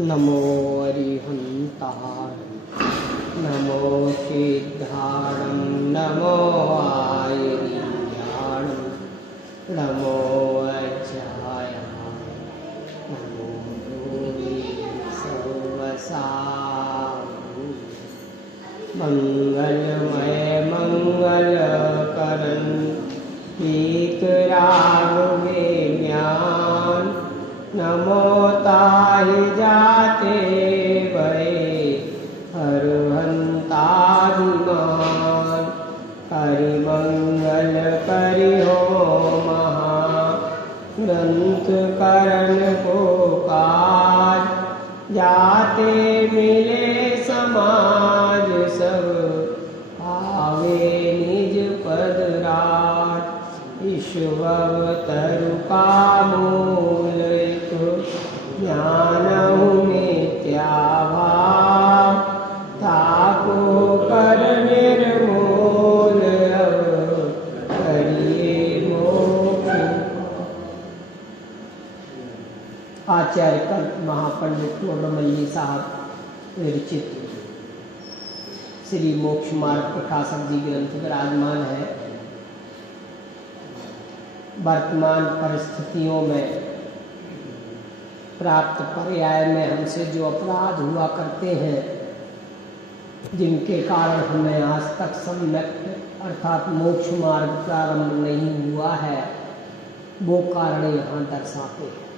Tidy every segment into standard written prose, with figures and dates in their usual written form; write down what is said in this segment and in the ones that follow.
नमो अरिहंताय नमो सिद्धाणं नमो आयर्याणं नमो अज्जाय नमो भूमि सर्वसाम् मंगलमय मंगलकरं वीतराग ज्ञान नमो ताहि जाते वै हरहंताभिमान हरिमंगल करि हो महा ग्रंथ करण को काज जाते मिले समाज सब आवे निज पद राज ईश्वर तरुका मूल ज्ञान मिथ्याभाव ताको कर निर्मूल करिए मोक्ष। आचार्य कल्प महापंडित पूर्णमल्ली साहब विरचित श्री मोक्ष मार्ग प्रकाशक जी ग्रंथ विराजमान है। वर्तमान परिस्थितियों में प्राप्त पर्याय में हमसे जो अपराध हुआ करते हैं, जिनके कारण हमें आज तक सम्यक अर्थात मोक्ष मार्ग प्रारंभ नहीं हुआ है, वो कारण यहाँ दर्शाते हैं।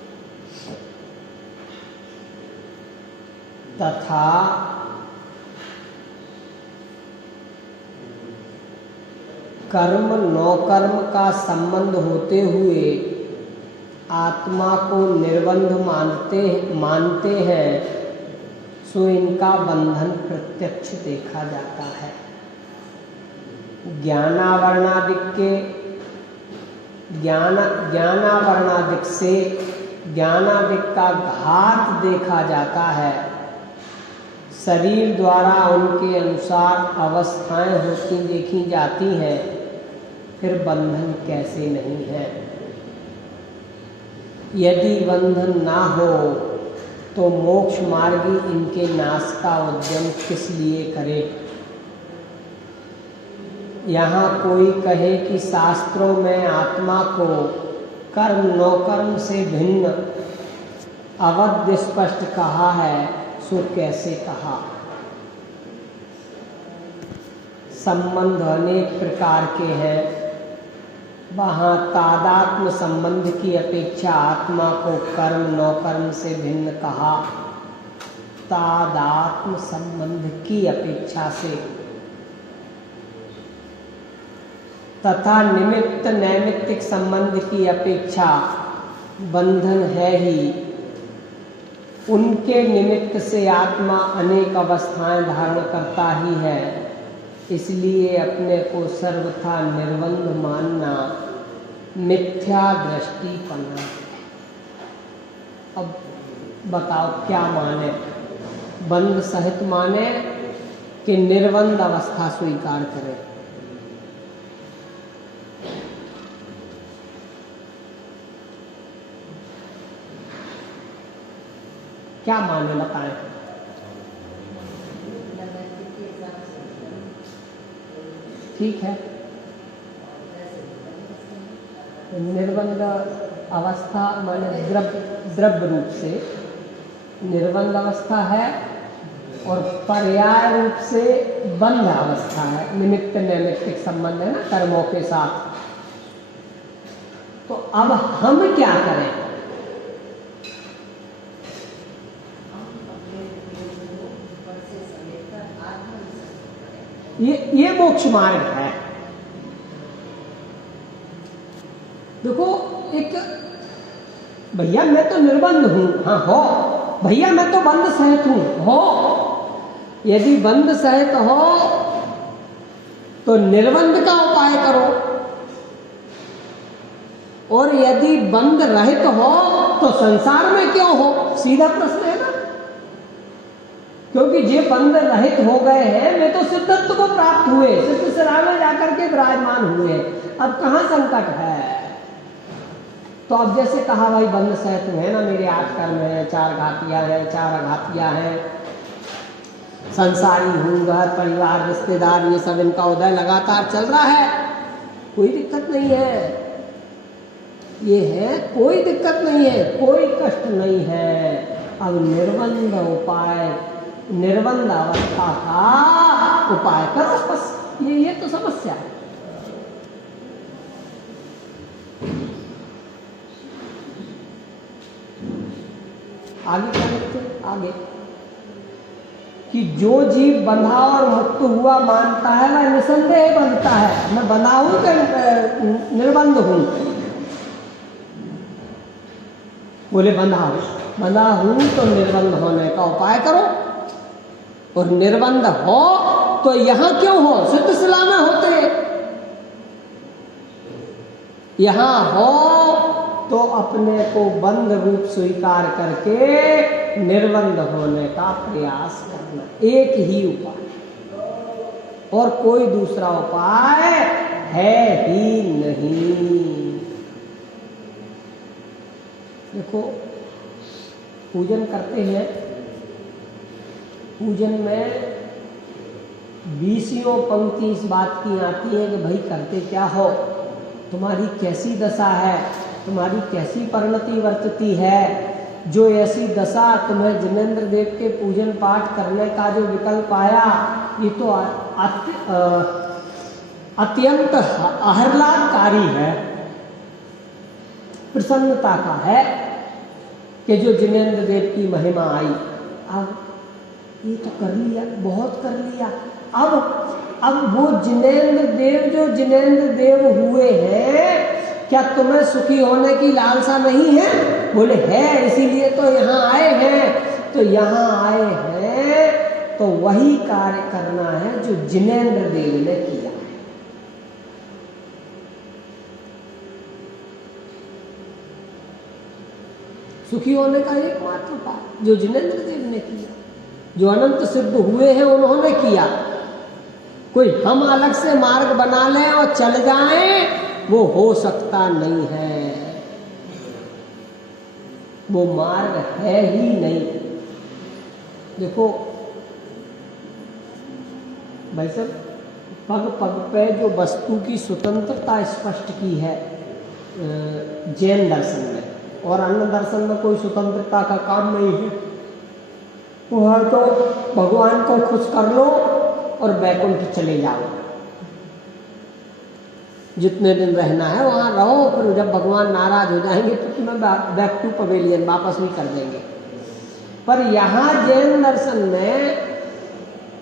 तथा कर्म नौकर्म का संबंध होते हुए आत्मा को निर्बंध मानते हैं, सो इनका बंधन प्रत्यक्ष देखा जाता है। ज्ञानावरणादिक से ज्ञानादिक का घात देखा जाता है। शरीर द्वारा उनके अनुसार अवस्थाएं होती देखी जाती हैं, फिर बंधन कैसे नहीं है। यदि बंधन ना हो तो मोक्ष मार्गी इनके नाश का उद्यम किस लिए करे। यहाँ कोई कहे कि शास्त्रों में आत्मा को कर्म नौकर्म से भिन्न अवध्य स्पष्ट कहा है, सो कैसे कहा। संबंध अनेक प्रकार के हैं। वहाँ तादात्म्य संबंध की अपेक्षा आत्मा को कर्म नौकर्म से भिन्न कहा। तादात्म्य संबंध की अपेक्षा से तथा निमित्त नैमित्तिक संबंध की अपेक्षा बंधन है ही। उनके निमित्त से आत्मा अनेक अवस्थाएं धारण करता ही है, इसलिए अपने को सर्वथा निर्बंध मानना मिथ्या दृष्टि पन्ना है। अब बताओ क्या माने, बंध सहित माने कि निर्बंध अवस्था स्वीकार करे। क्या माने बताएं। ठीक है, निर्बंध अवस्था माने द्रव्य रूप से निर्बंध अवस्था है और पर्याय रूप से बंध अवस्था है। निमित्त नैमित्तिक संबंध है ना कर्मों के साथ। तो अब हम क्या करें। ये मोक्ष मार्ग है। देखो, एक भैया मैं तो निर्बंध हूं, हाँ हो भैया मैं तो बंध सहित हूं, हो। यदि बंध सहित हो तो निर्बंध का उपाय करो, और यदि बंध रहित हो तो संसार में क्यों हो। सीधा प्रश्न है ना, क्योंकि जे बंध रहित हो गए हैं वे तो सिद्धत्व को प्राप्त हुए, सिद्ध सिरा में जाकर के विराजमान हुए। अब कहाँ संकट है। तो अब जैसे कहा भाई बंद सहत है ना, मेरे 8 कर्म हैं, 4 घातिया हैं, 4 अघातिया हैं, संसारी हूँ, घर परिवार रिश्तेदार ये सब इनका उदय लगातार चल रहा है, कोई दिक्कत नहीं है, ये है कोई दिक्कत नहीं है, कोई कष्ट नहीं है। अब निर्बंध उपाय, निर्बंध अवस्था का उपाय करो बस, ये तो समस्या है। आगे क्या लिखते आगे कि जो जीव बंधा और मुक्त हुआ मानता है वह निसंदेह बनता है। मैं बंधा हूं कि निर्बंध हूं? बोले बंधा हूं तो निर्बंध होने का उपाय करो, और निर्बंध हो तो यहां क्यों हो, सिद्धशिला में होते, यहां हो तो अपने को बंद रूप स्वीकार करके निर्बंध होने का प्रयास करना, एक ही उपाय, और कोई दूसरा उपाय है ही नहीं। देखो पूजन करते हैं, पूजन में 20 पंक्ति इस बात की आती है कि भाई करते क्या हो, तुम्हारी कैसी दशा है, तुम्हारी कैसी परिणति वर्तती है, जो ऐसी दशा तुम्हें जिनेंद्र देव के पूजन पाठ करने का जो विकल्प आया, ये तो अत्यंत आह्लादकारी है, प्रसन्नता का है कि जो जिनेंद्र देव की महिमा आई। अब ये तो कर लिया, बहुत कर लिया, अब वो जिनेंद्र देव जो जिनेंद्र देव हुए हैं, क्या तुम्हें सुखी होने की लालसा नहीं है? बोले है, इसीलिए तो यहाँ आए हैं। तो यहाँ आए हैं तो वही कार्य करना है जो जिनेंद्र देव ने किया। सुखी होने का एकमात्र उपाय जो जिनेंद्र देव ने किया, जो अनंत सिद्ध हुए हैं उन्होंने किया। कोई हम अलग से मार्ग बना लें और चल जाएं, वो हो सकता नहीं है, वो मार्ग है ही नहीं। देखो भाई साहब, पग पग पे जो वस्तु की स्वतंत्रता स्पष्ट की है जैन दर्शन में, और अन्य दर्शन में कोई स्वतंत्रता का काम नहीं है। वह तो भगवान को खुश कर लो और वैकुंठ चले जाओ, जितने दिन रहना है वहाँ रहो, फिर जब भगवान नाराज हो जाएंगे तो तुम्हें बैक टू पवेलियन वापस भी कर देंगे। पर यहाँ जैन दर्शन में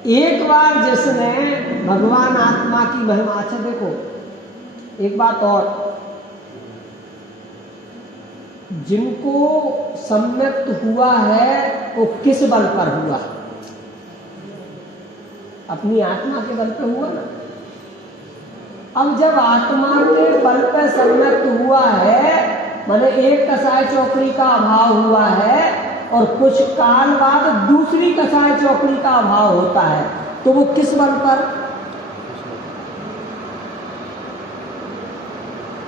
एक बार जिसने भगवान आत्मा की महिमा, अच्छा देखो एक बात और, जिनको सम्यक्त हुआ है वो किस बल पर हुआ? अपनी आत्मा के बल पे हुआ ना। अब जब आत्मा के बल पे सम्यक्त हुआ है, माने एक कसाय चौकड़ी का अभाव हुआ है और कुछ काल बाद दूसरी कसाय चौकड़ी का अभाव होता है, तो वो किस बल पर?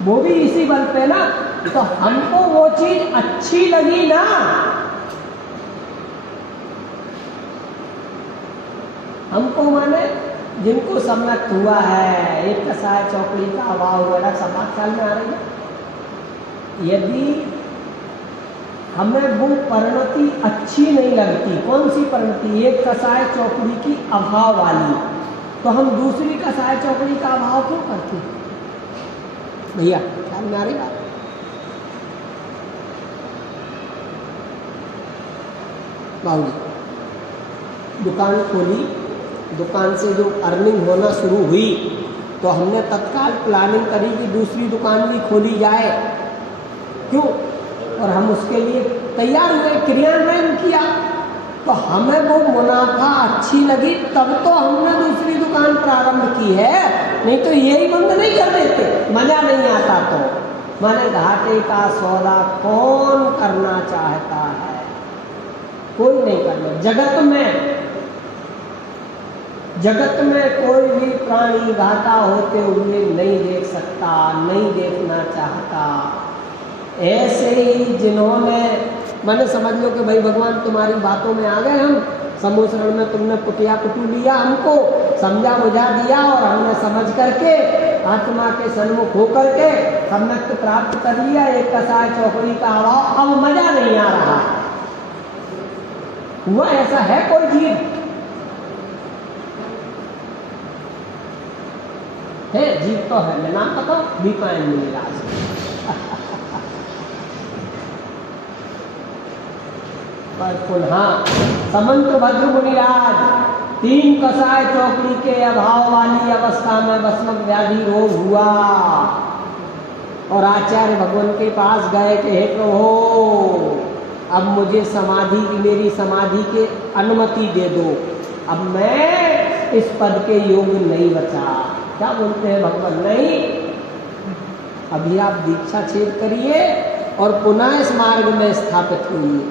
वो भी इसी बल पे ना। तो हमको वो चीज अच्छी लगी ना, हमको माने जिनको सम्यक्त हुआ है, एक कसाय चौकड़ी का अभाव हुआ है, सब बात ख्याल में आ रही है। यदि हमें वो परिणति अच्छी नहीं लगती, कौन सी परिणति? एक कसाय चौकड़ी की अभाव वाली, तो हम दूसरी कसाय चौकड़ी का अभाव क्यों करते हैं? भैया ख्याल में आ रही बात? बाबूजी दुकान खोली, दुकान से जो अर्निंग होना शुरू हुई तो हमने तत्काल प्लानिंग करी कि दूसरी दुकान भी खोली जाए, क्यों? और हम उसके लिए तैयार हुए, क्रियान्वयन किया, तो हमें वो मुनाफा अच्छी लगी तब तो हमने दूसरी दुकान प्रारंभ की है, नहीं तो यही बंद नहीं कर देते, मजा नहीं आता। तो माने घाटे का सौदा कौन करना चाहता है? कोई नहीं करना। जगत में कोई भी प्राणी घाटा होते हुए नहीं देख सकता, नहीं देखना चाहता। ऐसे ही जिन्होंने मैंने समझ लो कि भाई भगवान तुम्हारी बातों में आ गए, हम सम्मोचरण में तुमने पुतिया कुटू लिया, हमको समझा बुझा दिया और हमने समझ करके आत्मा के सन्मुख होकर के सम्यक प्राप्त कर लिया, एक कसाय चौकड़ी का अभाव, अब मजा नहीं आ रहा। हुआ ऐसा है कोई जीव है? जीव तो है, मैं नाम बताऊं, दीपायन मुनिराज। पर पुनः समंत भद्र मुनिराज 3 कसाय चौकड़ी के अभाव वाली अवस्था में वसमक व्याधि रोग हुआ और आचार्य भगवान के पास गए कि हे प्रभु, अब मुझे मेरी समाधि की अनुमति दे दो, अब मैं इस पद के योग नहीं बचा। क्या बोलते हैं भगवान? नहीं, अभी आप दीक्षा छेद करिए और पुनः इस मार्ग में स्थापित होइए।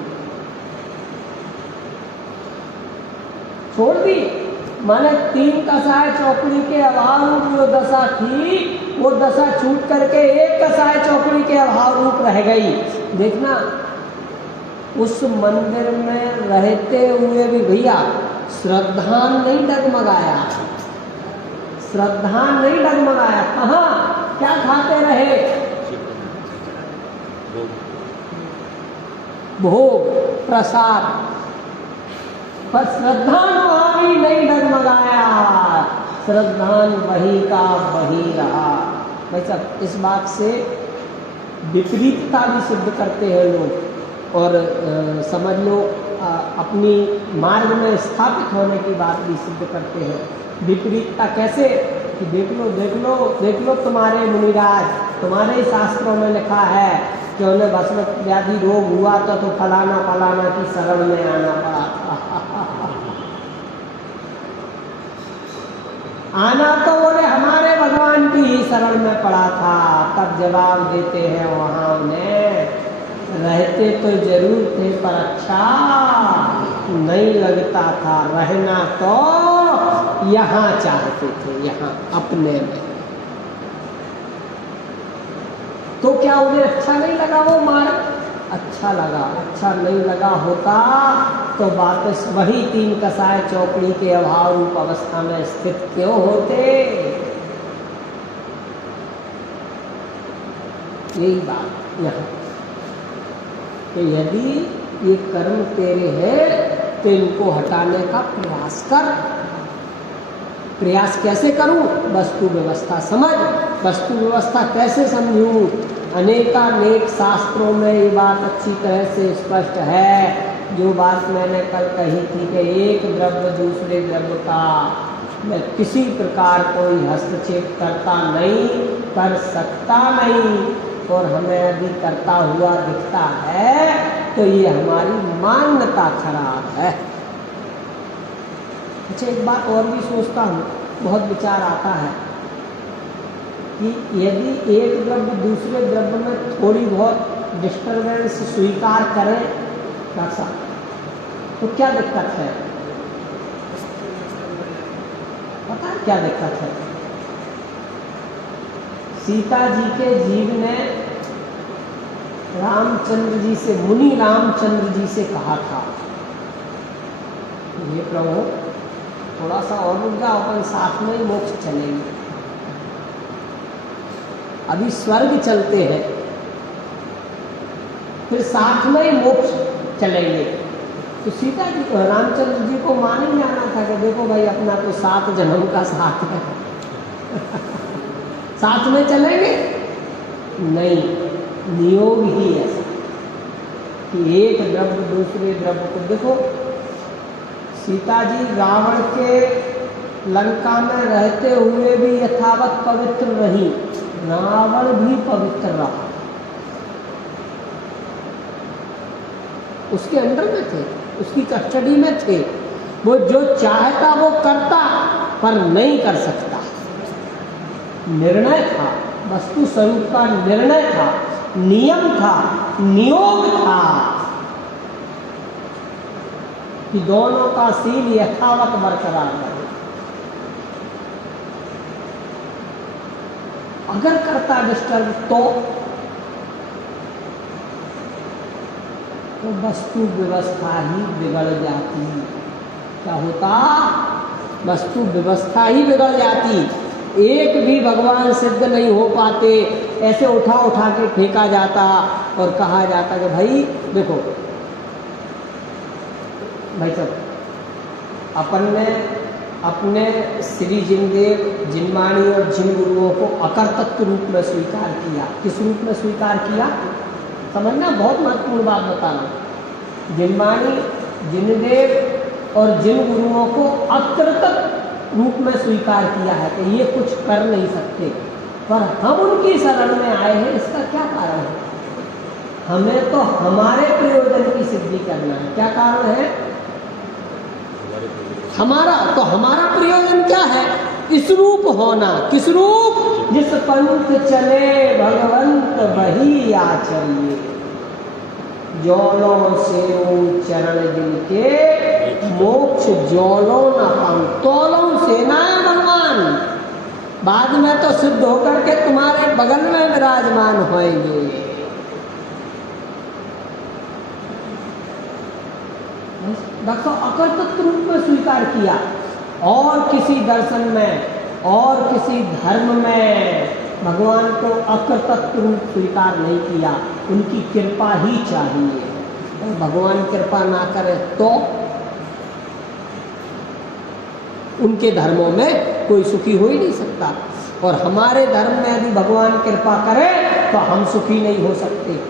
छोड़ दी, माने 3 कसाय चौकड़ी के अभाव रूप जो दशा थी, वो दशा छूट करके 1 कसाय चौकड़ी के अभाव रूप रह गई। देखना, उस मंदिर में रहते हुए भी भैया श्रद्धा नहीं डगमगाया, श्रद्धा नहीं डगमगाया। कहाँ क्या खाते रहे? भोग प्रसाद, पर श्रद्धान वहां भी नहीं डगमगाया, श्रद्धान वही का वही रहा। भाई साहब, इस बात से विपरीतता भी सिद्ध करते हैं लोग, और समझ लो अपनी मार्ग में स्थापित होने की बात भी सिद्ध करते हैं। विपरीतता कैसे? कि देख लो तुम्हारे मुनिराज, तुम्हारे शास्त्रों में लिखा है कि उन्हें भस्म व्याधि रोग हुआ तो फलाना फलाना की शरण में आना पड़ा था। आना तो बोले हमारे भगवान की ही शरण में पड़ा था। तब जवाब देते हैं वहां उन्हें, रहते तो जरूर थे पर अच्छा नहीं लगता था, रहना तो यहाँ चाहते थे, यहाँ अपने में। तो क्या उन्हें अच्छा नहीं लगा वो मार्ग? अच्छा लगा। अच्छा नहीं लगा होता तो वापस वही 3 कसाय चौकड़ी के अभाव रूप अवस्था में स्थित क्यों होते? यही बात यहाँ कि यदि ये कर्म तेरे हैं तो इनको हटाने का प्रयास कर। प्रयास कैसे करूं? वस्तु व्यवस्था समझ। वस्तु व्यवस्था कैसे समझूं? अनेकानेक शास्त्रों में ये बात अच्छी तरह से स्पष्ट है। जो बात मैंने कल कही थी कि एक द्रव्य दूसरे द्रव्य का मैं किसी प्रकार कोई हस्तक्षेप करता नहीं, कर सकता नहीं, और हमें यदि करता हुआ दिखता है तो ये हमारी मान्यता खराब है। अच्छा, एक बात और भी सोचता हूँ, बहुत विचार आता है कि यदि एक द्रव्य दूसरे द्रव्य में थोड़ी बहुत डिस्टर्बेंस स्वीकार करें डॉक्टर साहब, तो क्या दिक्कत है? पता है क्या दिक्कत है? सीता जी के जीव ने रामचंद्र जी से, मुनि रामचंद्र जी से कहा था, ये प्रभु थोड़ा सा और रुक जाओ, अपन साथ में ही मोक्ष चलेंगे, अभी स्वर्ग चलते हैं फिर साथ में ही मोक्ष चलेंगे। तो सीता जी रामचंद्र जी को मान ही आना था कि देखो भाई, अपना तो 7 जन्म का साथ है साथ में चलेंगे। नहीं, नियोग ही ऐसा कि एक द्रव्य दूसरे द्रव्य को देखो। सीता जी रावण के लंका में रहते हुए भी यथावत पवित्र रही, रावण भी पवित्र रहा, उसके अंडर में थे, उसकी कस्टडी में थे। वो जो चाहता वो करता, पर नहीं कर सकता। निर्णय था, वस्तु स्वरूप का निर्णय था, नियम था, नियोग था कि दोनों का सील यथावत बरकरार रहे। अगर करता डिस्टर्ब तो वस्तु व्यवस्था ही बिगड़ जाती। क्या होता? वस्तु व्यवस्था ही बिगड़ जाती। एक भी भगवान सिद्ध नहीं हो पाते, ऐसे उठा उठा के फेंका जाता और कहा जाता कि भाई देखो भाई साहब, अपन ने अपने श्री जिनदेव, जिनवाणी और जिन गुरुओं को अकर्तृत्व रूप में स्वीकार किया। किस रूप में स्वीकार किया? समझना, बहुत महत्वपूर्ण बात बता रहा हूँ। जिनवाणी, जिनदेव और जिन गुरुओं को अकर्तृत्व रूप में स्वीकार किया है कि ये कुछ कर नहीं सकते, पर हम उनकी शरण में आए हैं। इसका क्या कारण है? हमें तो हमारे प्रयोजन की सिद्धि करना है। क्या कारण है? हमारा। तो हमारा प्रयोजन क्या है? इस रूप होना। किस रूप? जिस पंथ चले भगवंत वही आचरिए, जौलों से चरण जिनके मोक्ष जौलों न पाऊं। तौलों से ना भगवान, बाद में तो सिद्ध होकर के तुम्हारे बगल में विराजमान होंगे। देखो, अकर्तृत्व रूप में स्वीकार किया, और किसी दर्शन में और किसी धर्म में भगवान को अकर्तृत्व रूप स्वीकार नहीं किया। उनकी कृपा ही चाहिए, और भगवान कृपा ना करे तो उनके धर्मों में कोई सुखी हो ही नहीं सकता। और हमारे धर्म में यदि भगवान कृपा करे तो हम सुखी नहीं हो सकते।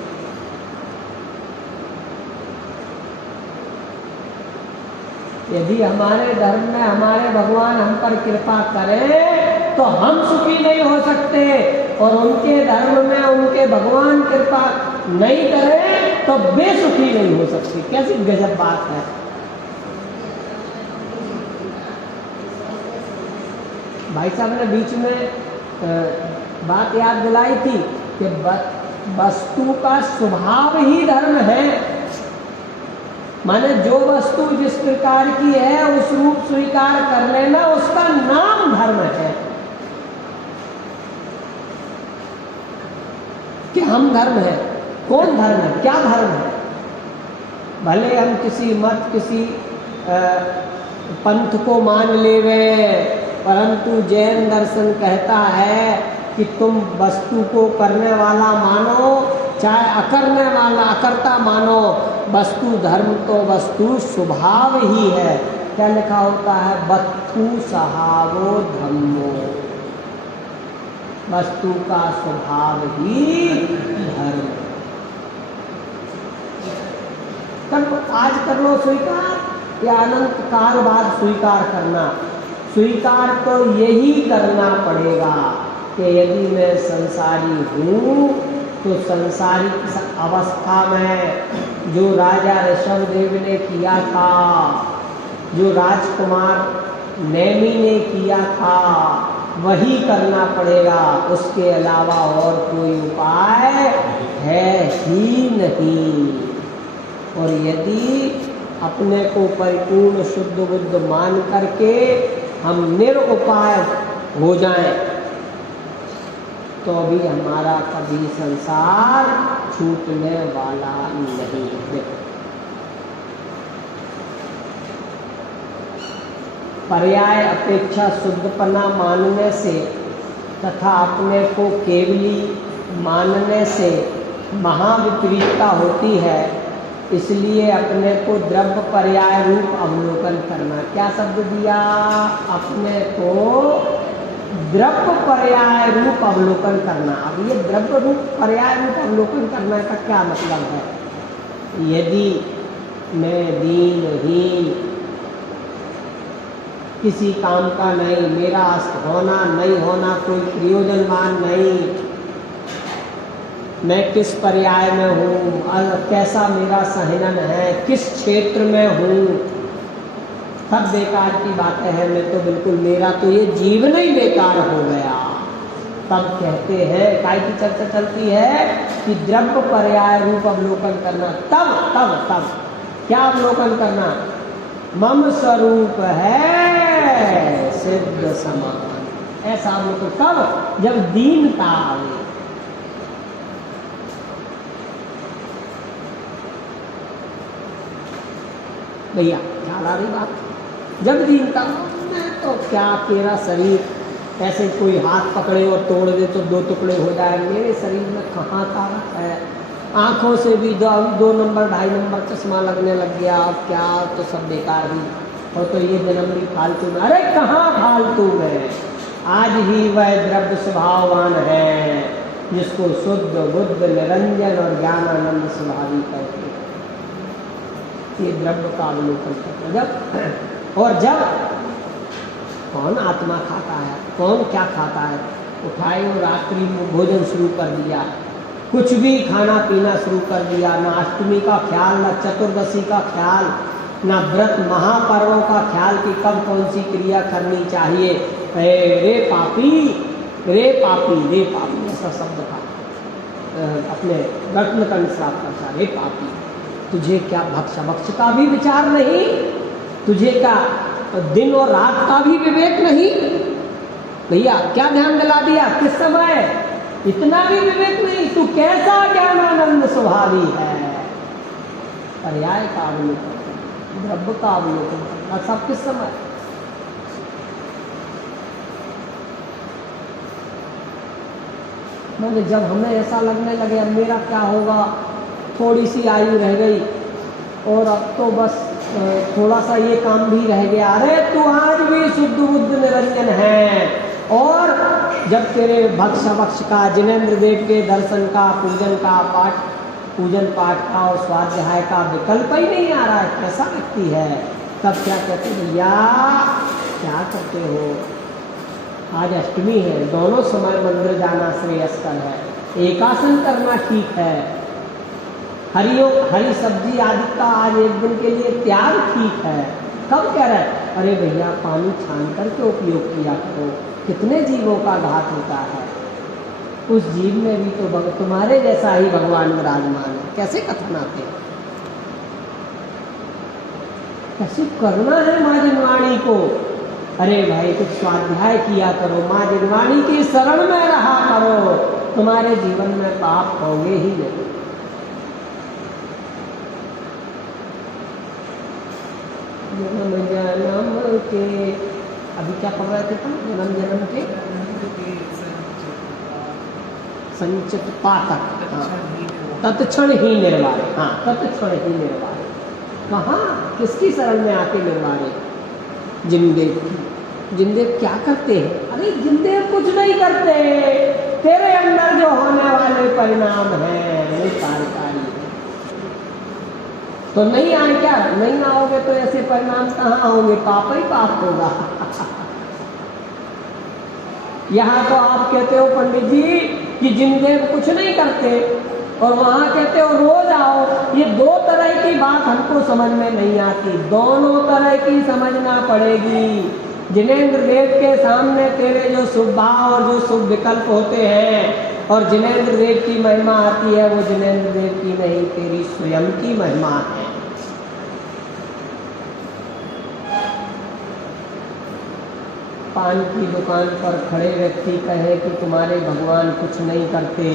यदि हमारे धर्म में हमारे भगवान हम पर कृपा करें तो हम सुखी नहीं हो सकते, और उनके धर्म में उनके भगवान कृपा नहीं करें तो बेसुखी नहीं हो सकते। कैसी गजब बात है। भाई साहब ने बीच में बात याद दिलाई थी कि वस्तु का स्वभाव ही धर्म है। माने जो वस्तु जिस प्रकार की है उस रूप स्वीकार कर लेना, उसका नाम धर्म है। कि हम धर्म है। कौन धर्म है? क्या धर्म है? भले हम किसी मत, किसी पंथ को मान लेवे, परंतु जैन दर्शन कहता है कि तुम वस्तु को करने वाला मानो, चाहे अकरने वाला अकर्ता मानो, वस्तु धर्म तो वस्तु स्वभाव ही है। क्या लिखा होता है? वस्तु स्वभावो धर्मो, वस्तु का स्वभाव ही धर्म। तब आज कर लो स्वीकार या अनंत काल बाद स्वीकार करना। स्वीकार तो यही करना पड़ेगा कि यदि मैं संसारी हूँ तो संसारिक अवस्था में जो राजा ऋषभदेव ने किया था, जो राजकुमार नेमि ने किया था, वही करना पड़ेगा। उसके अलावा और कोई उपाय है ही नहीं। और यदि अपने को परिपूर्ण शुद्ध बुद्ध मान करके हम निरुपाय हो जाएं तो भी हमारा कभी संसार छूटने वाला नहीं है। पर्याय अपेक्षा शुद्धपना मानने से तथा अपने को केवली मानने से महाविपरीतता होती है। इसलिए अपने को द्रव्य पर्याय रूप अवलोकन करना। क्या शब्द दिया? अपने को द्रव्य पर्याय रूप अवलोकन करना। अब ये द्रव्य रूप पर्याय रूप अवलोकन करने का क्या मतलब है? यदि मैं दीनहीन, किसी काम का नहीं, मेरा होना नहीं होना कोई प्रयोजनवान नहीं, मैं किस पर्याय में हूँ, कैसा मेरा सहनन है, किस क्षेत्र में हूँ, सब बेकार की बातें हैं। मैं तो बिल्कुल, मेरा तो ये जीवन ही बेकार हो गया। तब कहते हैं, काय की चर्चा चलती है कि द्रव्य पर्याय रूप अवलोकन करना। तब तब तब क्या अवलोकन करना? मम स्वरूप है सिद्ध समान। ऐसा अवलोकन कब? जब दीनता आवे। भैया ख्याल आ रही बात? जब दीनता, मैं तो क्या, तेरा शरीर ऐसे कोई हाथ पकड़े और तोड़ दे तो 2 टुकड़े हो जाए, मेरे शरीर में कहाँ ताकत है? आँखों से भी 2 नंबर 2.5 नंबर चश्मा लगने लग गया, अब क्या, तो सब बेकार ही। और तो ये जन्म भी फालतू में। अरे कहाँ फालतू में, आज ही वह द्रव्य स्वभाववान है जिसको शुद्ध बुद्ध निरंजन और ज्ञानानंद स्वभावी कहते हैं। ये द्रव्य का अवलोकन करना। जब कौन आत्मा खाता है, कौन क्या खाता है, उठाए और रात्रि में भोजन शुरू कर दिया, कुछ भी खाना पीना शुरू कर दिया, ना अष्टमी का ख्याल, ना चतुर्दशी का ख्याल, ना व्रत महापर्वों का ख्याल कि कब कौन सी क्रिया करनी चाहिए। रे पापी, रे पापी, रे पापी, ऐसा शब्द था अपने रत्नकंठ साफ करता, रे पापी, तुझे क्या भक्ष का भी विचार नहीं, तुझे क्या दिन और रात का भी विवेक नहीं? भैया क्या ध्यान दिला दिया, किस समय इतना भी विवेक नहीं, तू कैसा ज्ञानानंद स्वभावी है। पर्याय का अवलोकन, द्रव्य का अवलोकन करना, सब किस समय? मैंने जब हमें ऐसा लगने लगे अब मेरा क्या होगा, थोड़ी सी आयु रह गई और अब तो बस थोड़ा सा ये काम भी रह गया, अरे तू आज भी शुद्ध बुद्ध निरंजन है। और जब तेरे भक्ष का, जिनेंद्र देव के दर्शन का, पूजन पाठ का और स्वाध्याय का विकल्प ही नहीं आ रहा है, कैसा व्यक्ति है, तब क्या कहते भैया क्या करते हो? आज अष्टमी है, दोनों समय मंदिर जाना श्रेयस्कर है, एकासन करना ठीक है, हरी सब्जी आदि का आज एक दिन के लिए त्याग ठीक है। कब कह रहे हैं? अरे भैया पानी छान करके उपयोग किया करो, कितने जीवों का घात होता है, उस जीव में भी तो तुम्हारे जैसा ही भगवान विराजमान है। कैसे कथन आते हैं, कैसे करना है माँ जिनवाणी को? अरे भाई कुछ स्वाध्याय किया करो, माँ जिनवाणी की शरण में रहा करो, तुम्हारे जीवन में पाप होंगे ही नहीं। जन्म के, अभी क्या पढ़ रहे थे तुम? जन्म के संचित पातक, हाँ, तत्क्षण ही निर्वाणे, हाँ, तत्क्षण ही निर्वाणे। कहाँ, किसकी शरण में आके निर्वाणे? जिनदेव की। जिनदेव क्या करते हैं? अरे जिनदेव कुछ नहीं करते, तेरे अंदर जो होने वाले परिणाम हैं वो कार्यकारी है। तो नहीं आए क्या? नहीं आओगे तो ऐसे परिणाम कहाँ होंगे? पाप ही पाप होगा। यहाँ तो आप कहते हो पंडित जी कि जिनदेव कुछ नहीं करते, और वहाँ कहते हो रोज आओ। ये 2 तरह की बात हमको समझ में नहीं आती, दोनों तरह की समझना पड़ेगी। जिनेंद्र देव के सामने तेरे जो शुभ भाव और जो शुभ विकल्प होते हैं, और जिनेंद्र देव की महिमा आती है, वो जिनेंद्र देव की नहीं, तेरी स्वयं की महिमा है। पान की दुकान पर खड़े व्यक्ति कहे कि तुम्हारे भगवान कुछ नहीं करते,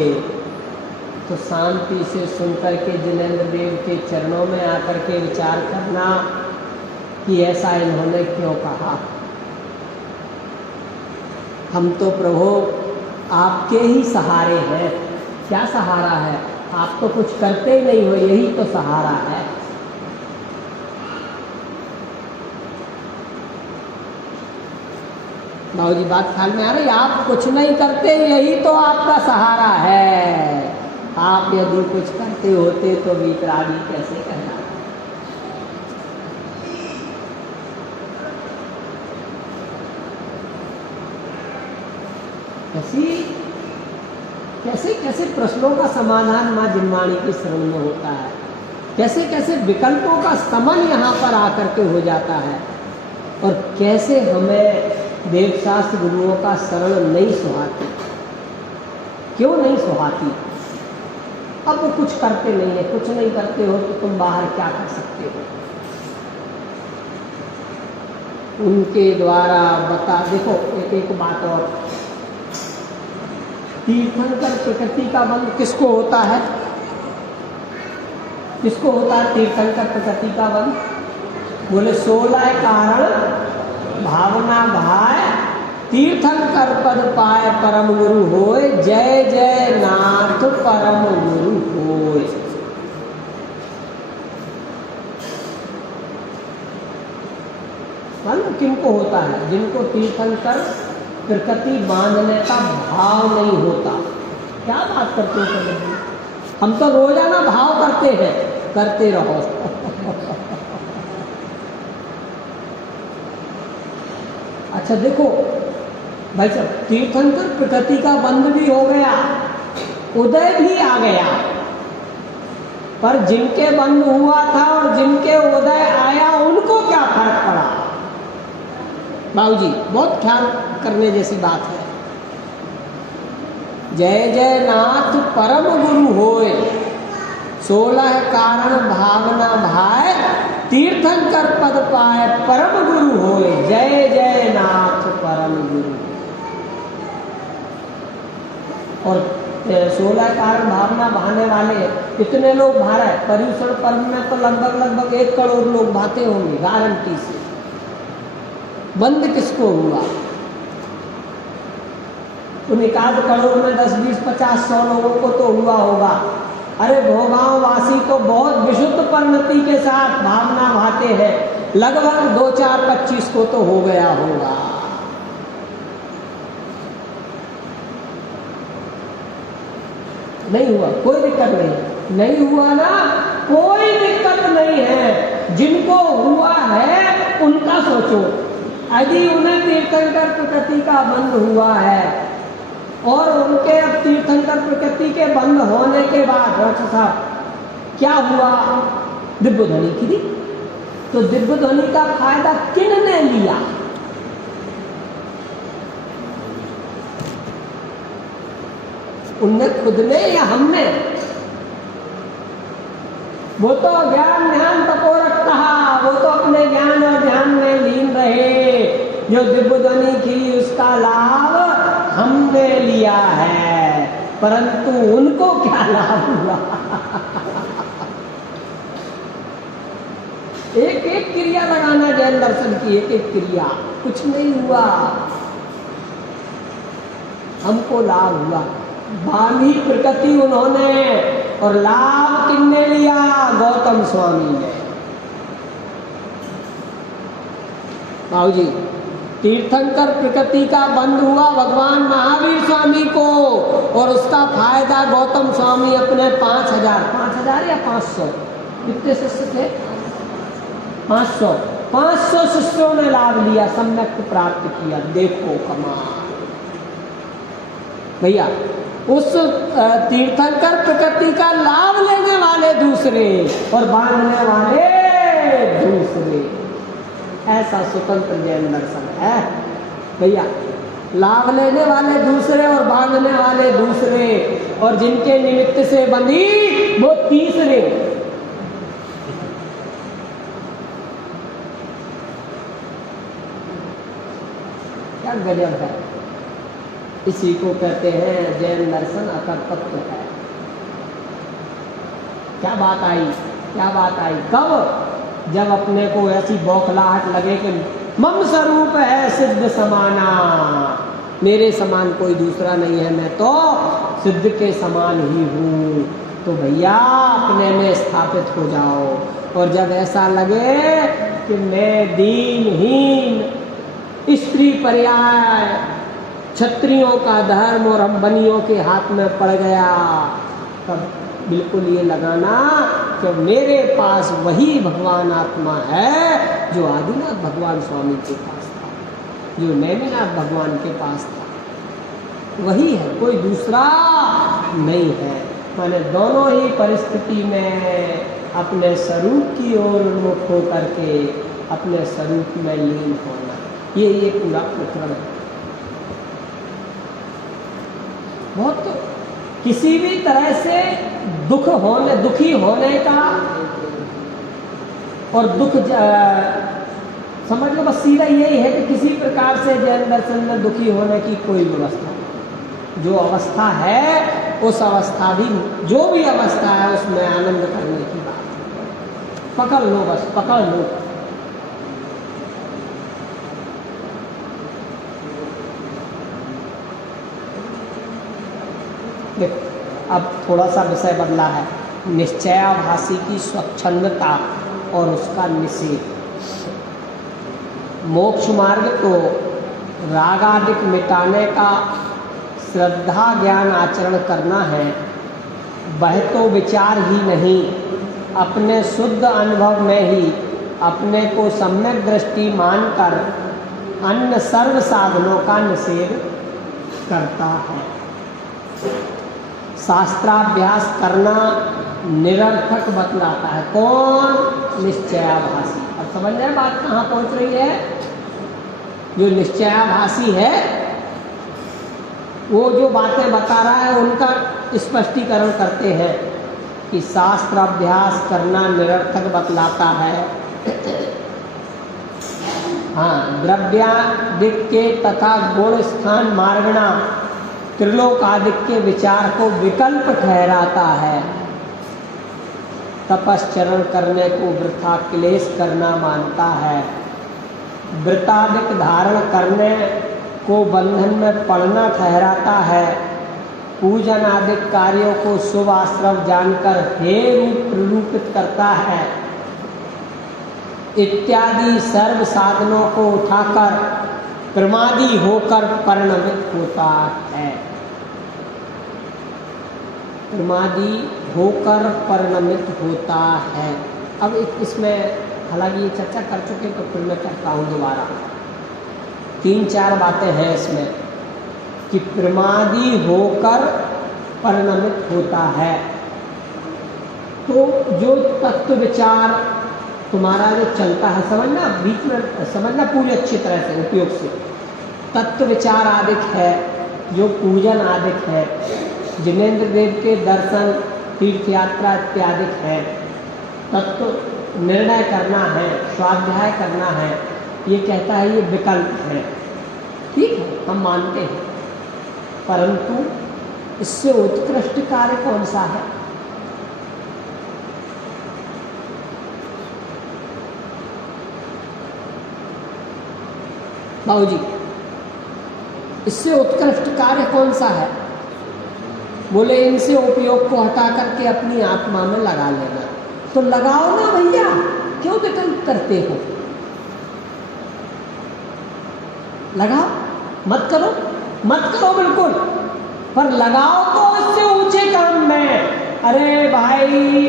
तो शांति से सुनकर के जिनेंद्र देव के चरणों में आकर के विचार करना कि ऐसा इन्होंने क्यों कहा। हम तो प्रभु आपके ही सहारे हैं। क्या सहारा है? आप तो कुछ करते ही नहीं हो, यही तो सहारा है। बाबूजी बात ख्याल में आ रही? आप कुछ नहीं करते, यही तो आपका सहारा है। आप यदि कुछ करते होते तो वितरागी कैसे कहना? कैसे कैसे प्रश्नों का समाधान माँ जिनवाणी की शरण में होता है, कैसे कैसे विकल्पों का समन यहाँ पर आकर के हो जाता है, और कैसे हमें देवशास्त्र गुरुओं का शरण नहीं सुहाती। क्यों नहीं सुहाती? अब वो कुछ करते नहीं है, कुछ नहीं करते हो तो तुम बाहर क्या कर सकते हो? उनके द्वारा बता, देखो एक बात और, तीर्थंकर प्रकृति का बंध किसको होता है? किसको होता है तीर्थंकर प्रकृति का बंध? बोले 16 कारण भावना भाय तीर्थंकर पद पाए परम गुरु होय, जय जय नाथ परम गुरु होय। मालूम किनको होता है? जिनको तीर्थंकर प्रकृति बांधने का भाव नहीं होता। क्या बात करते हो? हम तो रोजाना भाव करते हैं, करते रहो। अच्छा देखो भाई साहब, तीर्थंकर प्रकृति का बंध भी हो गया, उदय भी आ गया, पर जिनके बंध हुआ था और जिनके उदय आया उनको क्या फर्क पड़ा? बाबूजी बहुत ख्याल करने जैसी बात है। जय जय नाथ परम गुरु होय, 16 कारण भावना भाय तीर्थंकर पद पाए परम गुरु होय, जय जय नाथ परम गुरु। और 16 कारण भावना भाने वाले कितने लोग भा रहे? पर्यूषण पर्व में तो लगभग 1 करोड़ लोग भाते होंगे गारंटी से। बंद किसको हुआ? उन 1 करोड़ में 10, 20, 50, 100 लोगों को तो हुआ होगा। अरे भोगांव वासी तो बहुत विशुद्ध परिणति के साथ भावना भाते हैं, लगभग 2, 4, 25 को तो हो गया होगा। नहीं हुआ, कोई दिक्कत नहीं, नहीं हुआ ना, कोई दिक्कत नहीं है। जिनको हुआ है उनका सोचो। यदि उन्हें तीर्थंकर प्रकृति का बंध हुआ है और उनके अब तीर्थंकर प्रकृति के बंद होने के बाद डॉक्टर साहब क्या हुआ? दिव्य ध्वनि की, तो दिव्य ध्वनि का फायदा किसने लिया? उनने खुद ने या हमने? वो तो ज्ञान ध्यान तपोरक कहा, वो तो अपने ज्ञान और ध्यान में लीन रहे। जो दिव्य ध्वनि की उसका लाभ हमने लिया है, परंतु उनको क्या लाभ हुआ? एक एक क्रिया लगाना जैन दर्शन की, एक एक क्रिया, कुछ नहीं हुआ, हमको लाभ हुआ। बांधी प्रकृति उन्होंने और लाभ किसने लिया? गौतम स्वामी ने। बाबूजी तीर्थंकर प्रकृति का बंद हुआ भगवान महावीर स्वामी को, और उसका फायदा गौतम स्वामी अपने 5,000 या 500 कितने शिष्य थे? 500 शिष्यों ने लाभ लिया, सम्यक प्राप्त किया। देखो कमाल भैया। उस तीर्थंकर प्रकृति का लाभ लेने वाले दूसरे और बांधने वाले दूसरे, ऐसा स्वतंत्र जैन दर्शन है भैया। लाभ लेने वाले दूसरे और बांधने वाले दूसरे, और जिनके निमित्त से बंधी वो तीसरे। क्या गजब है। इसी को कहते हैं जैन दर्शन अकर्तृत्व है। क्या बात आई, क्या बात आई? कब? जब अपने को ऐसी बौखलाहट लगे कि मम स्वरूप है सिद्ध समाना, मेरे समान कोई दूसरा नहीं है, मैं तो सिद्ध के समान ही हूँ। तो भैया अपने में स्थापित हो जाओ। और जब ऐसा लगे कि मैं दीनहीन, स्त्री पर्याय, क्षत्रियों का धर्म और अंबनियों के हाथ में पड़ गया, तब बिल्कुल ये लगाना कि मेरे पास वही भगवान आत्मा है जो आदिनाथ भगवान स्वामी के पास था, जो नैमिनाथ भगवान के पास था, वही है, कोई दूसरा नहीं है। माने दोनों ही परिस्थिति में अपने स्वरूप की ओर उन्मुख होकर के अपने स्वरूप में लीन होना, ये पूरा प्रकरण है। बहुत किसी भी तरह से दुखी होने का और दुख समझ लो, बस सीधा यही है कि किसी प्रकार से जैन दर्शन में दुखी होने की कोई व्यवस्था नहीं। जो अवस्था है उस अवस्था भी, जो भी अवस्था है उसमें आनंद करने की बात। पकड़ लो, बस पकड़ लो। अब थोड़ा सा विषय बदला है, निश्चयाभासी की स्वच्छंदता और उसका निषेध। मोक्ष मार्ग तो रागादिक मिटाने का श्रद्धा ज्ञान आचरण करना है, वह तो विचार ही नहीं, अपने शुद्ध अनुभव में ही अपने को सम्यक दृष्टि मानकर अन्य सर्व साधनों का निषेध करता है। शास्त्राभ्यास करना निरर्थक बतलाता है। कौन? निश्चयाभासी। अब समझ रहे हैं बात कहाँ पहुँच रही है? जो निश्चयाभासी है वो जो बातें बता रहा है उनका स्पष्टीकरण करते हैं कि शास्त्र अभ्यास करना निरर्थक बतलाता है। हाँ, द्रव्यादिक के तथा गुण स्थान मार्गणा त्रिलोकादिक के विचार को विकल्प ठहराता है। तपश्चरण करने को वृथा क्लेश करना मानता है। व्रतादिक धारण करने को बंधन में पड़ना ठहराता है। पूजन आदि कार्यों को शुभ आश्रव जानकर हे रूप प्ररूपित करता है। इत्यादि सर्व साधनों को उठाकर प्रमादी होकर परिणमित होता है। प्रमादी होकर परिणमित होता है। अब इसमें हालांकि ये चर्चा कर चुके तो फिर मैं करता हूँ दोबारा। 3-4 बातें हैं इसमें कि प्रमादी होकर परिणमित होता है। तो जो तत्व विचार तुम्हारा जो चलता है, समझना बीच में, समझना पूरी अच्छी तरह से उपयोग से। तत्व विचार आदिक है, जो पूजन आदिक है, जिनेंद्र देव के दर्शन, तीर्थ यात्रा इत्यादि है, तत्व निर्णय करना है, स्वाध्याय करना है, ये कहता है ये विकल्प है। ठीक है, हम मानते हैं, परंतु इससे उत्कृष्ट कार्य कौन सा है? बाबूजी, इससे उत्कृष्ट कार्य कौन सा है? बोले इनसे उपयोग को हटा करके अपनी आत्मा में लगा लेना। तो लगाओ ना भैया, क्यों विकल्प करते हो? लगाओ, मत करो, मत करो बिल्कुल, पर लगाओ तो इससे ऊंचे काम में। अरे भाई,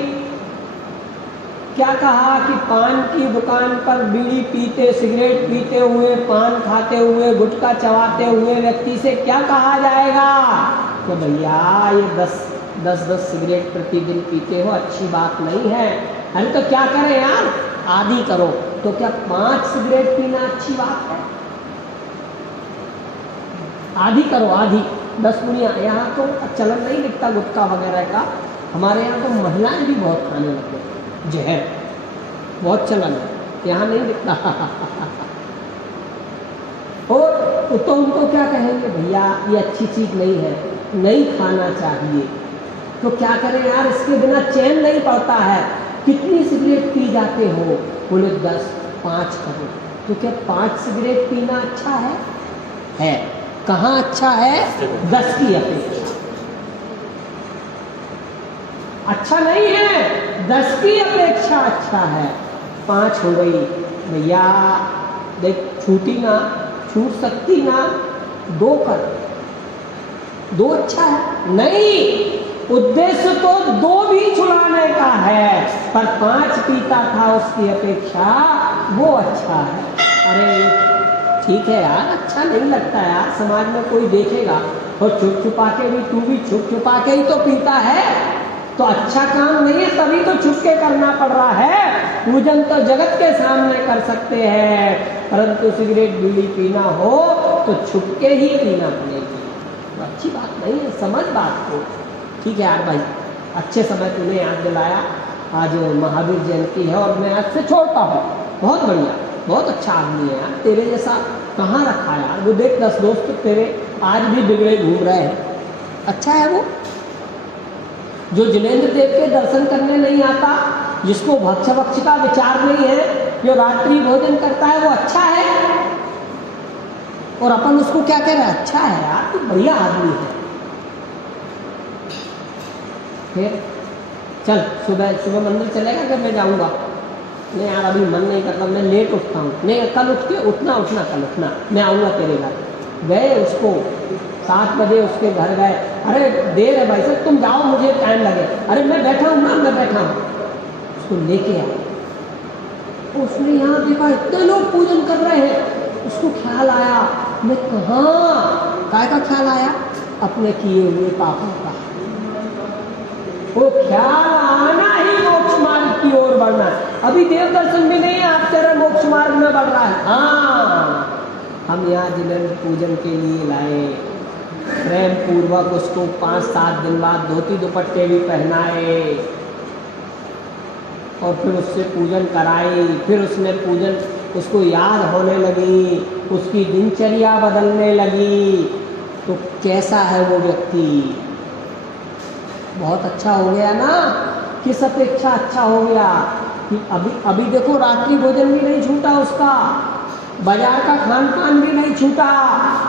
क्या कहा कि पान की दुकान पर बीड़ी पीते, सिगरेट पीते हुए, पान खाते हुए, गुटखा चबाते हुए व्यक्ति से क्या कहा जाएगा? तो भैया ये 10 सिगरेट प्रतिदिन पीते हो, अच्छी बात नहीं है। अरे तो क्या करें यार, आधी करो। तो क्या 5 सिगरेट पीना अच्छी बात है? आधी करो, आधी 10 पुड़िया। यहाँ तो चलन नहीं दिखता गुटखा वगैरह का, हमारे यहाँ तो महिलाएं भी बहुत खाने लगते, जहर बहुत चलन है, यहाँ नहीं दिखता। और तो उनको क्या कहेंगे? भैया ये अच्छी चीज़ नहीं है, नहीं खाना चाहिए। तो क्या करें यार, इसके बिना चैन नहीं पड़ता है। कितनी सिगरेट पी जाते हो? बोले 10, 5 करो। तो क्या 5 सिगरेट पीना अच्छा है? है। कहाँ अच्छा है? 10 की अपेक्षा अच्छा नहीं है, 10 की अपेक्षा अच्छा है। 5 हो गई भैया, देख छूटी ना, छूट सकती ना, 2 कर, 2 अच्छा है। नहीं, उद्देश्य तो 2 भी छुड़ाने का है, पर 5 पीता था उसकी अपेक्षा वो अच्छा है। अरे ठीक है यार, अच्छा नहीं लगता यार, समाज में कोई देखेगा, और छुप छुपा के भी, तू भी छुप छुपा के ही तो पीता है, तो अच्छा काम नहीं है, तभी तो छुप के करना पड़ रहा है। पूजन तो जगत के सामने कर सकते हैं, परंतु सिगरेट बीड़ी पीना हो तो छुप के ही पीना पड़ेगी। तो अच्छी बात नहीं है, समझ बात को। ठीक है यार भाई, अच्छे समय तूने याद दिलाया। आज महावीर जयंती है और मैं आज से छोड़ता हूँ। बहुत बढ़िया, बहुत अच्छा आदमी है यार, तेरे जैसा कहाँ रखा यार। वो देख 10 दोस्त तेरे आज भी बिगड़े घूम रहे हैं। अच्छा है वो जो जिनेंद्र देव के दर्शन करने नहीं आता, जिसको भक्ष भक्ष का विचार नहीं है, जो रात्रि भोजन करता है, वो अच्छा है। और अपन उसको क्या कह रहे हैं? अच्छा है यार, तो बढ़िया आदमी है। फिर चल सुबह सुबह मंदिर चलेगा कि मैं जाऊँगा? नहीं यार अभी मन नहीं करता, मैं लेट उठता हूँ। नहीं कल उठ के उठना कल उठना, मैं आऊँगा तेरे घर। गए, उसको 7 बजे उसके घर गए। अरे देर है भाई साहब, तुम जाओ, मुझे टाइम लगे। अरे मैं बैठा हूँ ना, मैं बैठा हूँ। उसको लेके आया। उसने यहाँ देखा इतने लोग पूजन कर रहे हैं, उसको ख्याल आया मैं कहाँ, काय का ख्याल आया? अपने किए हुए पापों का। वो ख्याल आना ही मोक्ष मार्ग की ओर बढ़ना है। अभी देव दर्शन भी नहीं है, आप तेरा मोक्ष मार्ग में बढ़ रहा है। हाँ, हम यहाँ जिन्हें पूजन के लिए लाए, प्रेम पूर्वक उसको 5-7 दिन बाद धोती दुपट्टे भी पहनाए और फिर उससे पूजन कराई। फिर उसने पूजन, उसको याद होने लगी, उसकी दिनचर्या बदलने लगी। तो कैसा है वो व्यक्ति? बहुत अच्छा हो गया ना। किस अपेक्षा अच्छा हो गया कि अभी देखो रात्रि भोजन भी नहीं छूटा उसका, बाजार का खान पान भी नहीं छूटा,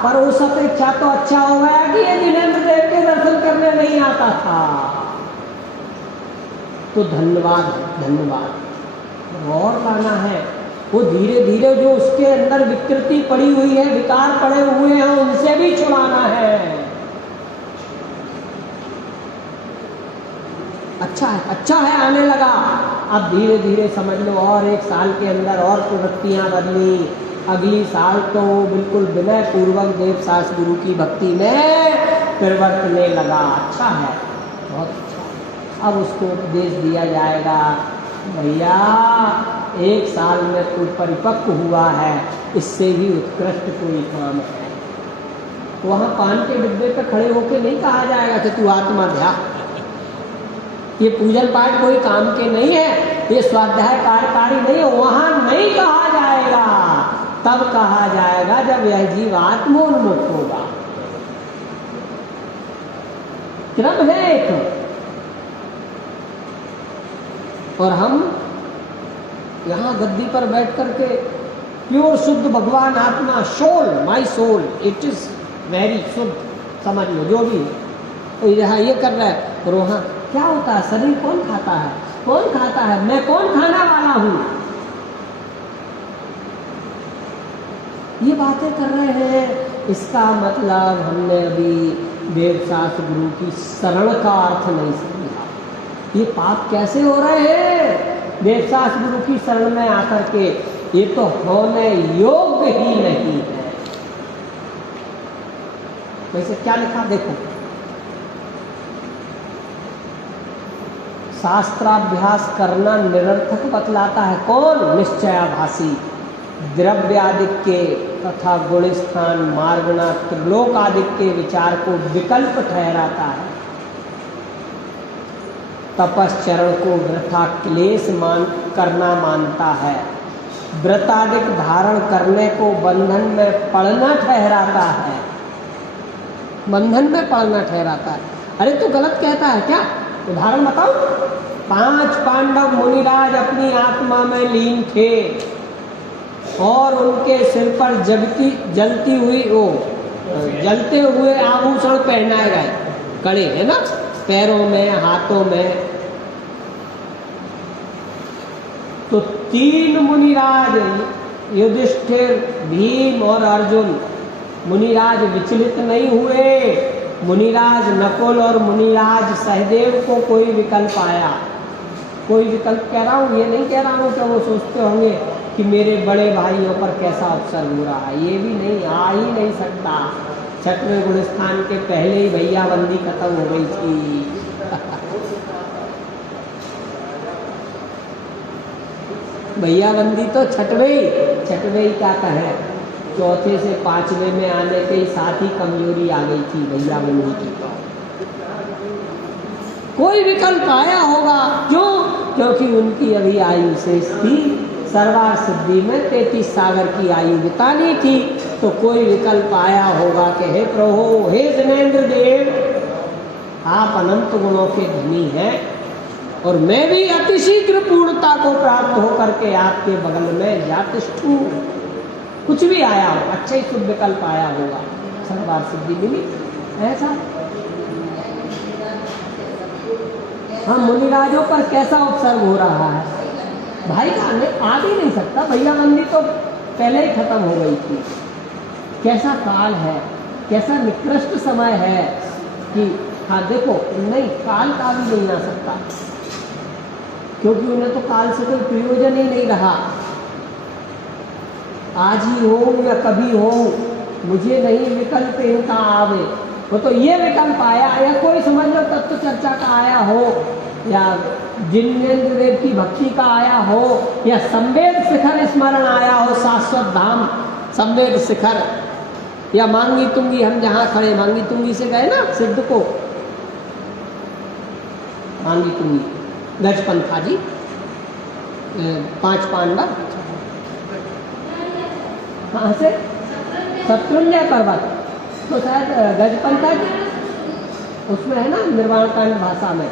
पर उस अपेक्षा तो अच्छा हो गया कि ये जिनेंद्र देव के दर्शन करने नहीं आता था। तो धन्यवाद, धन्यवाद। और कहना है वो धीरे धीरे जो उसके अंदर विकृति पड़ी हुई है, विकार पड़े हुए हैं, उनसे भी छुड़ाना है। अच्छा है आने लगा। अब धीरे धीरे समझ लो और 1 साल के अंदर और प्रवृत्तियां बदली। अगली साल तो बिल्कुल विनय पूर्वक देव सास गुरु की भक्ति में परिवर्तने लगा। अच्छा है, बहुत अच्छा। अब उसको उपदेश दिया जाएगा, भैया 1 साल में तू परिपक्व हुआ है, इससे भी उत्कृष्ट कोई काम है। वहाँ पान के डिब्बे पे खड़े होके नहीं कहा जाएगा कि तू आत्मा ध्यान, ये पूजन पाठ कोई काम के नहीं है, ये स्वाध्याय कार्यकारी नहीं है, वहाँ नहीं कहा जाएगा। तब कहा जाएगा जब यह जीव आत्मोन्मुख होगा। क्रम है एक। और हम यहाँ गद्दी पर बैठ करके प्योर शुद्ध भगवान आत्मा, soul, my soul, it is very शुद्ध, समझ लो जो भी है। तो यहाँ ये कर रहा है, और वहाँ क्या होता है? शरीर कौन खाता है? कौन खाता है? मैं कौन खाना वाला हूँ? ये बातें कर रहे हैं। इसका मतलब हमने अभी देवशास्त्र गुरु की शरण का अर्थ नहीं समझा। ये पाप कैसे हो रहे हैं? देवशास्त्र गुरु की शरण में आकर के ये तो होने योग्य ही नहीं है। वैसे क्या लिखा देखो, शास्त्राभ्यास करना निरर्थक बतलाता है कौन? निश्चयाभासी। द्रव्यादिक के तथा गुणस्थान मार्गणा त्रिलोक आदि के विचार को विकल्प ठहराता है। तपश्चरण को वृथा क्लेश करना मानता है। व्रतादिक धारण करने को बंधन में पड़ना ठहराता है। बंधन में पड़ना ठहराता है। अरे तू गलत कहता है क्या? उदाहरण बताओ। 5 पांडव मुनिराज अपनी आत्मा में लीन थे और उनके सिर पर जलते हुए आभूषण पहनाए गए, कड़े है ना, पैरों में, हाथों में। तो 3 मुनिराज, युधिष्ठिर, भीम और अर्जुन, मुनिराज विचलित नहीं हुए। मुनिराज नकुल और मुनिराज सहदेव को कोई विकल्प आया, कोई विकल्प कह रहा हूँ, ये नहीं कह रहा हूँ कि वो सोचते होंगे कि मेरे बड़े भाइयों पर कैसा अवसर हो रहा है, ये भी नहीं, आ ही नहीं सकता। छठवें गुणस्थान के पहले ही भैयाबंदी खत्म हो गई थी। भैयाबंदी तो छठवें क्या कहें, चौथे से 5वें में आने के साथ ही कमजोरी आ गई थी भैयाबंदी की। कोई विकल्प आया होगा, क्यों? क्योंकि उनकी अभी आयु शेष थी, सर्वार सिद्धि में 33 सागर की आयु बितानी थी। तो कोई विकल्प आया होगा कि हे प्रभु, हे जिनेंद्र देव, आप अनंत गुणों के धनी हैं और मैं भी अतिशीघ्र पूर्णता को प्राप्त होकर के आपके बगल में जातिष्ठ हूँ। कुछ भी आया हो, अच्छा ही शुभ विकल्प आया होगा, सर्वार सिद्धि मिली। ऐसा हाँ, मुनिराजों पर कैसा उपसर्ग हो रहा है? भाई का नहीं, आ भी नहीं सकता, भैयाबंदी तो पहले ही खत्म हो गई थी। कैसा काल है, कैसा निकृष्ट समय है कि हाँ देखो, नहीं काल का भी नहीं आ सकता, क्योंकि उन्हें तो काल से कोई प्रयोजन ही नहीं रहा। आज ही हो या कभी हो, मुझे नहीं विकल्प इनका आवे। वो तो ये विकल्प आया, या कोई समझ लो तत्व चर्चा का आया हो, या जिनेंद्र देव की भक्ति का आया हो, या संवेद शिखर स्मरण आया हो, शाश्वत धाम संवेद शिखर, या मांगी तुंगी हम जहाँ खड़े, मांगी तुंगी से गए ना सिद्ध को, मांगी तुंगी गजपंथा जी, 5 पांडव, कहाँ से? शत्रुंजय पर्वत, तो शायद गजपंथा जी उसमें है ना, निर्वाण कांड भाषा में।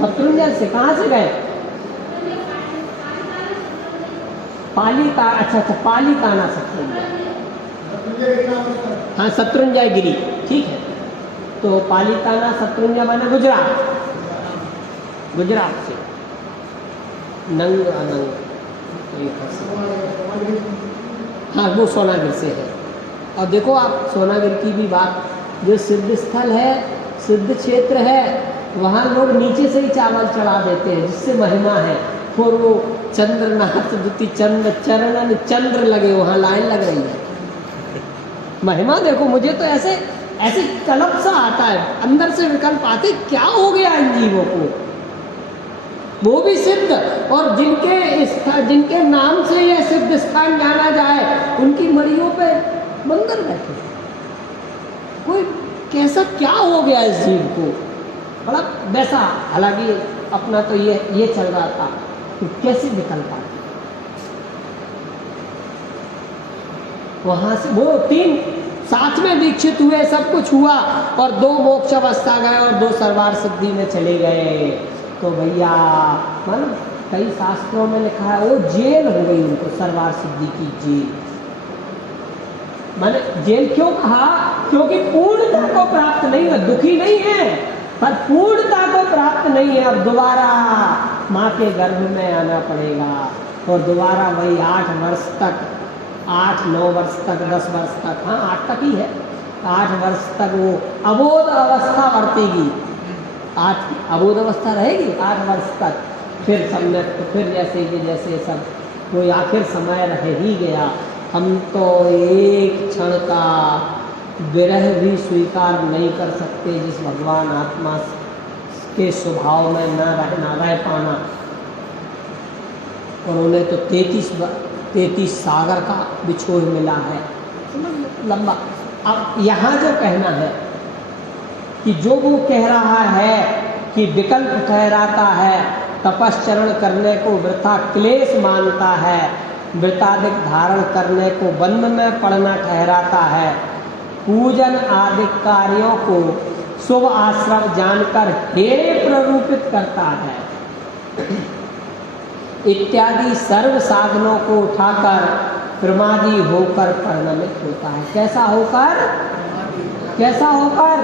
शत्रुंजय से कहाँ से गए? पालिता, अच्छा, पालिताना शत्रुंजय, हाँ शत्रुंजय गिरी, ठीक है। तो पालिताना शत्रुंजय माने गुजरात, गुजरात से नंग अनंग, हाँ वो सोनागिर से है। और देखो आप सोनागिर की भी बात, जो सिद्ध स्थल है, सिद्ध क्षेत्र है, वहाँ लोग नीचे से ही चावल चढ़ा देते हैं, जिससे महिमा है। और वो चंद्रनाथ द्वितीय चंद्र चरणन चंद्र लगे, वहाँ लाइन लग रही है। महिमा देखो, मुझे तो ऐसे ऐसे कल्प सा आता है, अंदर से विकल्प आते, क्या हो गया इन जीवों को। वो भी सिद्ध, और जिनके नाम से यह सिद्ध स्थान जाना जाए, उनकी मड़ियों पे बंदर बैठे। कोई कैसा क्या हो गया इस जीव को, बड़ा वैसा। हालांकि अपना तो ये चल रहा था कि कैसे विकल्प आते। वहां से वो 3 साथ में दीक्षित हुए, सब कुछ हुआ, और 2 मोक्ष अवस्था गए और 2 सर्वार सिद्धि में चले गए। तो भैया मतलब कई शास्त्रों में लिखा है वो जेल हो गई उनको, सर्वार सिद्धि की जेल। माने जेल क्यों कहा? क्योंकि पूर्णता को प्राप्त नहीं है, दुखी नहीं है, पर पूर्णता को प्राप्त नहीं है। अब दोबारा माँ के गर्भ में आना पड़ेगा, और दोबारा वही 8 वर्ष तक, 8-9 वर्ष तक, 10 वर्ष तक, हाँ 8 तक ही है, 8 वर्ष तक वो अबोध अवस्था बरतेगी। 8 अबोध अवस्था रहेगी 8 वर्ष तक, फिर सम्यक, फिर जैसे सब वो आखिर समय रह ही गया। हम तो एक क्षण का विरह भी स्वीकार नहीं कर सकते, जिस भगवान आत्मा के स्वभाव में न रह पाना। और उन्हें तो 33 सागर का बिछोह मिला है, लंबा। अब यहाँ जो कहना है कि जो वो कह रहा है कि विकल्प ठहराता है, तपश्चरण करने को वृथा क्लेश मानता है, वृताधिक धारण करने को बंध में पड़ना ठहराता है, पूजन आदि कार्यों को शुभ आश्रम जानकर हेय प्ररूपित करता है, इत्यादि सर्व साधनों को उठाकर प्रमादी होकर परिणमित होता है। कैसा होकर? कैसा होकर?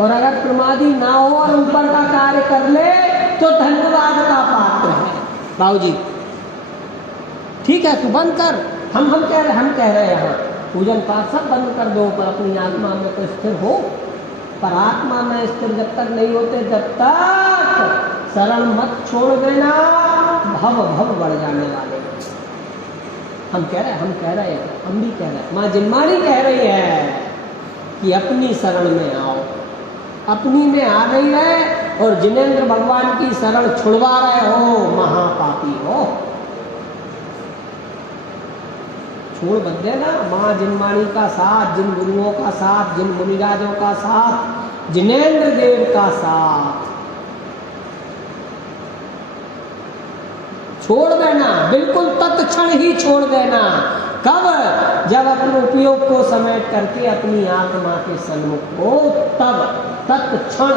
और अगर प्रमादी ना हो और ऊपर का कार्य कर ले तो धन्यवाद का पात्र है। बाबूजी ठीक है, तू बंद कर, हम कह रहे हैं यहाँ पूजन पाठ सब बंद कर दो, पर अपनी आत्मा में तो स्थिर हो। पर आत्मा में स्थिर जब तक नहीं होते, जब तक शरण मत छोड़ देना, भव बढ़ जाने वाले। हम कह रहे हैं, हम भी कह रहे हैं, माँ जिनमानी कह रही है कि अपनी शरण में आओ, अपनी में आ गई है, और जिनेंद्र भगवान की शरण छुड़वा रहे हो, महापापी हो। छोड़ मत देना माँ जिनमानी का साथ, जिन गुरुओं का साथ, जिन मुनिराजों का साथ, जिनेंद्र देव का साथ छोड़ देना, बिल्कुल तत्क्षण ही छोड़ देना। कब? जब अपने उपयोग को समेट करके अपनी आत्मा के सन्मुख हो, तब तत्क्षण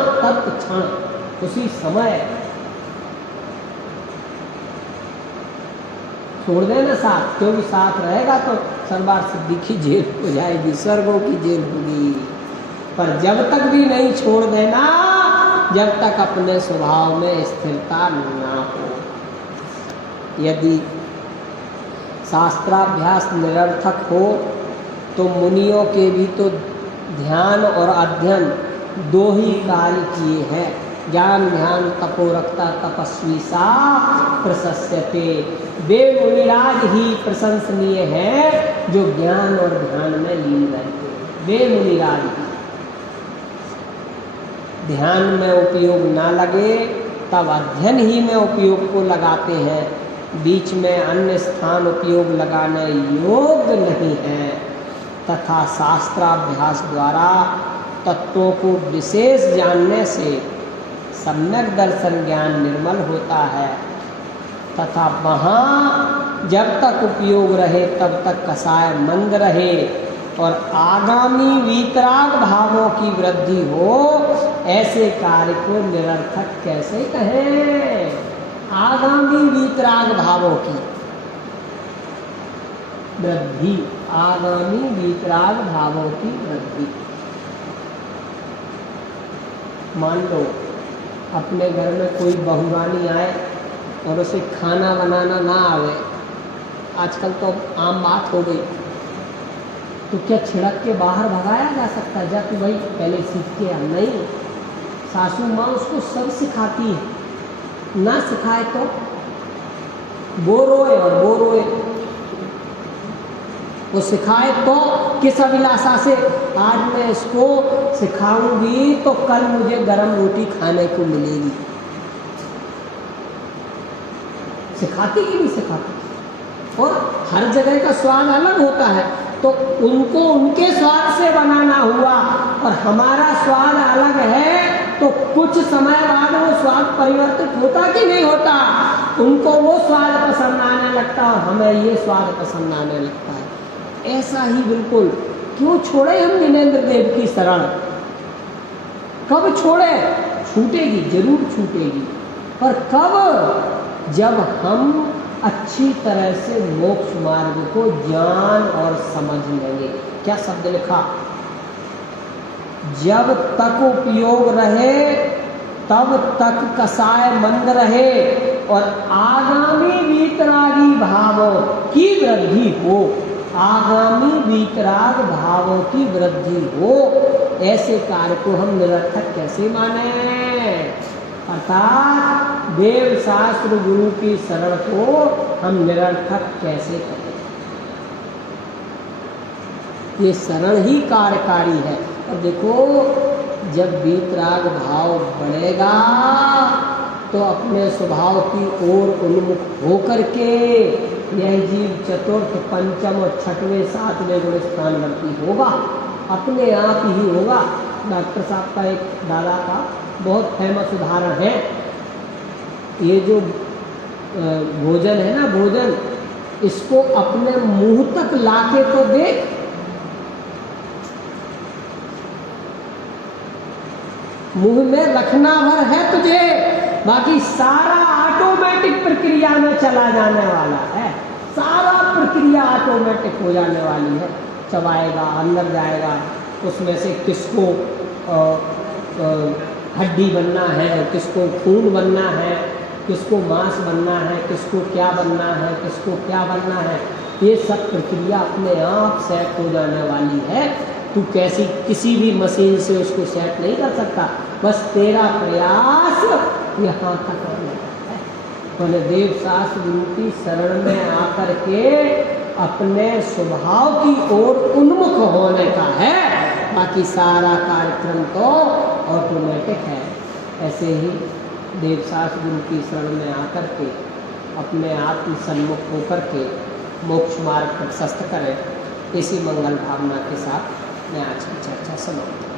उसी समय छोड़ देना साथ, क्योंकि साथ रहेगा तो सर्वार सिद्धि की जेल हो जाएगी, स्वर्गों की जेल होगी। पर जब तक भी नहीं छोड़ देना, जब तक अपने स्वभाव में स्थिरता ना हो। यदि शास्त्राभ्यास निरर्थक हो तो मुनियों के भी तो ध्यान और अध्ययन दो ही कार्य किए हैं, ज्ञान ध्यान तपोरक्ता तपस्वी सा प्रशस्यते। वे मुनिराज ही प्रशंसनीय हैं जो ज्ञान और ध्यान में लीन रहते हैं। वे मुनिराज ही ध्यान में उपयोग ना लगे तब अध्ययन ही में उपयोग को लगाते हैं, बीच में अन्य स्थान उपयोग लगाने योग्य नहीं है। तथा शास्त्राभ्यास द्वारा तत्वों को विशेष जानने से सम्यक दर्शन ज्ञान निर्मल होता है तथा वहाँ जब तक उपयोग रहे तब तक कसाय मंद रहे और आगामी वीतराग भावों की वृद्धि हो, ऐसे कार्य को निरर्थक कैसे कहें। आगामी वीतराग भावों की वृद्धि, आगामी वीतराग भावों की वृद्धि। मान लो अपने घर में कोई बहुरानी आए और उसे खाना बनाना ना आवे, आजकल तो आम बात हो गई, तो क्या छिड़क के बाहर भगाया जा सकता है? जब भाई पहले सीख के आ, नहीं, सासू माँ उसको सब सिखाती है, ना सिखाए तो वो रोए और वो रोए, वो सिखाए तो किस अभिलाषा से आज मैं इसको सिखाऊंगी तो कल मुझे गरम रोटी खाने को मिलेगी। सिखाती कि नहीं सिखाती? और हर जगह का स्वाद अलग होता है, तो उनको उनके स्वाद से बनाना हुआ और हमारा स्वाद अलग है, तो कुछ समय बाद वो स्वाद परिवर्तित होता कि नहीं होता? उनको वो स्वाद पसंद आने लगता और हमें ये स्वाद पसंद आने लगता है। ऐसा ही बिल्कुल क्यों छोड़े हम जिनेंद्र देव की शरण? कब छोड़े? छूटेगी, जरूर छूटेगी, पर कब? जब हम अच्छी तरह से मोक्ष मार्ग को जान और समझ लेंगे। क्या शब्द लिखा? जब तक उपयोग रहे तब तक कसाय मंद रहे और आगामी वीतरागी भावों की वृद्धि हो, आगामी वीतराग भावों की वृद्धि हो, ऐसे कार्य को हम निरर्थक कैसे माने? अर्थात देव शास्त्र गुरु की शरण को हम निरर्थक कैसे करें? ये शरण ही कार्यकारी है। और देखो, जब वीतराग भाव बढ़ेगा तो अपने स्वभाव की ओर उन्मुख होकर के यह जीव चतुर्थ पंचम और छठवें सातवें गुण स्थानवर्ती होगा, अपने आप ही होगा। डॉक्टर साहब का एक दादा का बहुत फेमस उदाहरण है, ये जो भोजन है ना, भोजन, इसको अपने मुंह तक लाके तो देख, मुंह में रखना भर है तुझे, बाकी सारा ऑटोमेटिक प्रक्रिया में चला जाने वाला है, सारा प्रक्रिया ऑटोमेटिक हो जाने वाली है। चबाएगा, अंदर जाएगा, उसमें से किसको हड्डी बनना है, किसको खून बनना है, किसको मांस बनना है, किसको क्या बनना है, किसको क्या बनना है, ये सब प्रक्रिया अपने आप सेट हो जाने वाली है। तू कैसी किसी भी मशीन से उसको सेट नहीं कर सकता, बस तेरा प्रयास यहाँ तक रहना है। मैंने देव शास्त्र गुरु की शरण में आकर के अपने स्वभाव की ओर उन्मुख होने का है, बाकी सारा कार्यक्रम तो ऑटोमेटिक है। ऐसे ही देव शास्त्र गुरु की शरण में आकर के अपने आत्म सन्मुख होकर के मोक्ष मार्ग प्रशस्त करें, इसी मंगल भावना के साथ मैं आज की चर्चा समाप्त करूँ।